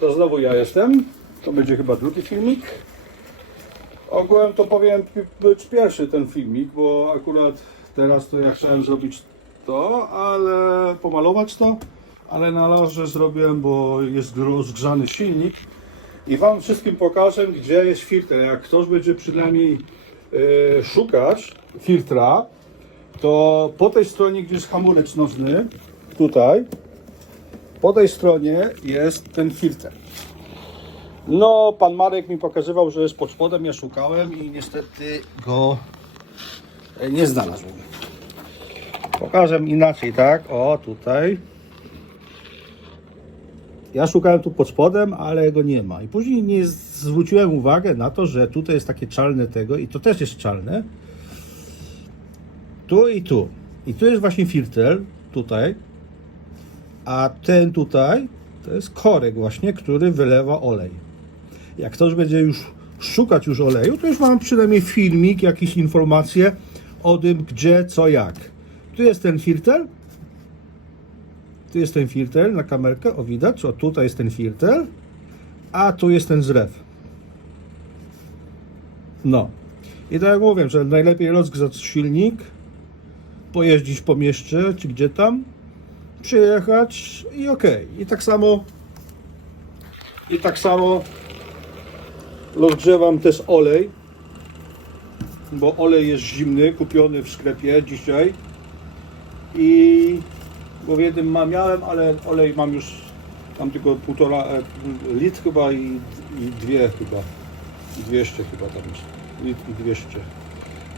To znowu ja jestem. To będzie chyba drugi filmik. Ogółem to powiem być pierwszy ten filmik, bo akurat teraz to ja chciałem zrobić to, ale pomalować to, ale na loże zrobiłem, bo jest rozgrzany silnik i Wam wszystkim pokażę, gdzie jest filtr. Jak ktoś będzie przynajmniej e, szukać filtra, to po tej stronie, gdzie jest hamulec nożny, tutaj, po tej stronie jest ten filtr. No, pan Marek mi pokazywał, że jest pod spodem, ja szukałem i niestety go e, nie znalazłem. Pokażę inaczej, tak? O, tutaj. Ja szukałem tu pod spodem, ale go nie ma. I później nie zwróciłem uwagę na to, że tutaj jest takie czarne tego i to też jest czarne. Tu i tu. I tu jest właśnie filtr, tutaj. A ten tutaj to jest korek właśnie, który wylewa olej. Jak ktoś będzie już szukać już oleju, to już mam przynajmniej filmik, jakieś informacje o tym, gdzie, co, jak. Tu jest ten filtr. Tu jest ten filtr na kamerkę, o widać, o tutaj jest ten filtr, a tu jest ten zlew. No. I tak jak mówię, że najlepiej rozgrzać silnik, pojeździć po mieście, czy gdzie tam, przyjechać i okej. I tak samo i tak samo rozgrzewam też olej, bo olej jest zimny, kupiony w sklepie dzisiaj i bo w jednym ma miałem, ale olej mam już tam tylko półtora e, litr chyba i, i dwie chyba, 200 chyba tam jest, litr i 200.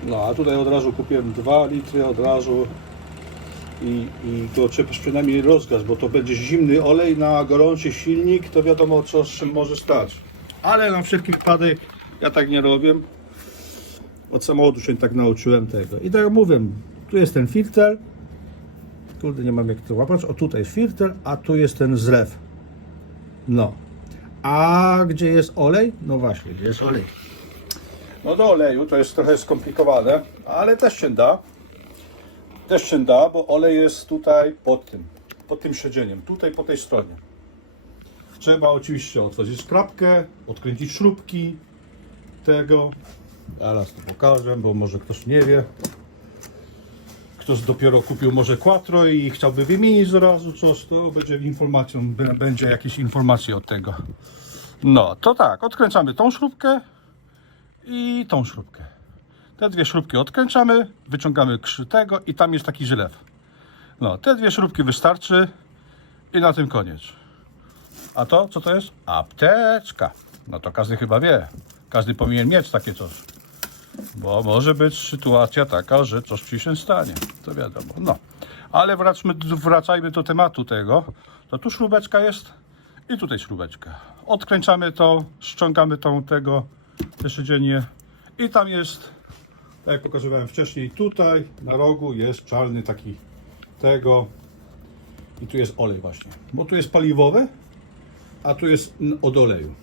No a tutaj od razu kupiłem 2 litry od razu i, i to trzeba przynajmniej rozgaz, bo to będzie zimny olej na gorący silnik, to wiadomo co z czym może stać. Ale na wszelki wypadek ja tak nie robię. Od samochodu się tak nauczyłem tego. I tak jak mówię, tu jest ten filtr. Kurde, nie mam jak to łapać. O tutaj jest filtr, a tu jest ten zlew. No. A gdzie jest olej? No właśnie, gdzie jest olej? No do oleju to jest trochę skomplikowane, ale też się da. Też się da, bo olej jest tutaj pod tym, pod tym siedzeniem, tutaj po tej stronie. Trzeba oczywiście otworzyć klapkę, odkręcić śrubki tego. Zaraz to pokażę, bo może ktoś nie wie. Ktoś dopiero kupił może Quattro i chciałby wymienić od razu coś, to będzie informacją, będzie jakieś informacje od tego. No, to tak, odkręcamy tą śrubkę i tą śrubkę. Te dwie śrubki odkręcamy, wyciągamy krzy tego i tam jest taki żlew. No, te dwie śrubki wystarczy i na tym koniec. A to, co to jest? Apteczka. No to każdy chyba wie. Każdy powinien mieć takie coś. Bo może być sytuacja taka, że coś ci się stanie. To wiadomo. No. Ale wracajmy do tematu tego. To tu śrubeczka jest i tutaj śrubeczka. Odkręcamy to, ściągamy tą tego, te siedzenie i tam jest, tak jak pokazywałem wcześniej, tutaj na rogu jest czarny taki tego i tu jest olej właśnie. Bo tu jest paliwowy, a tu jest od oleju.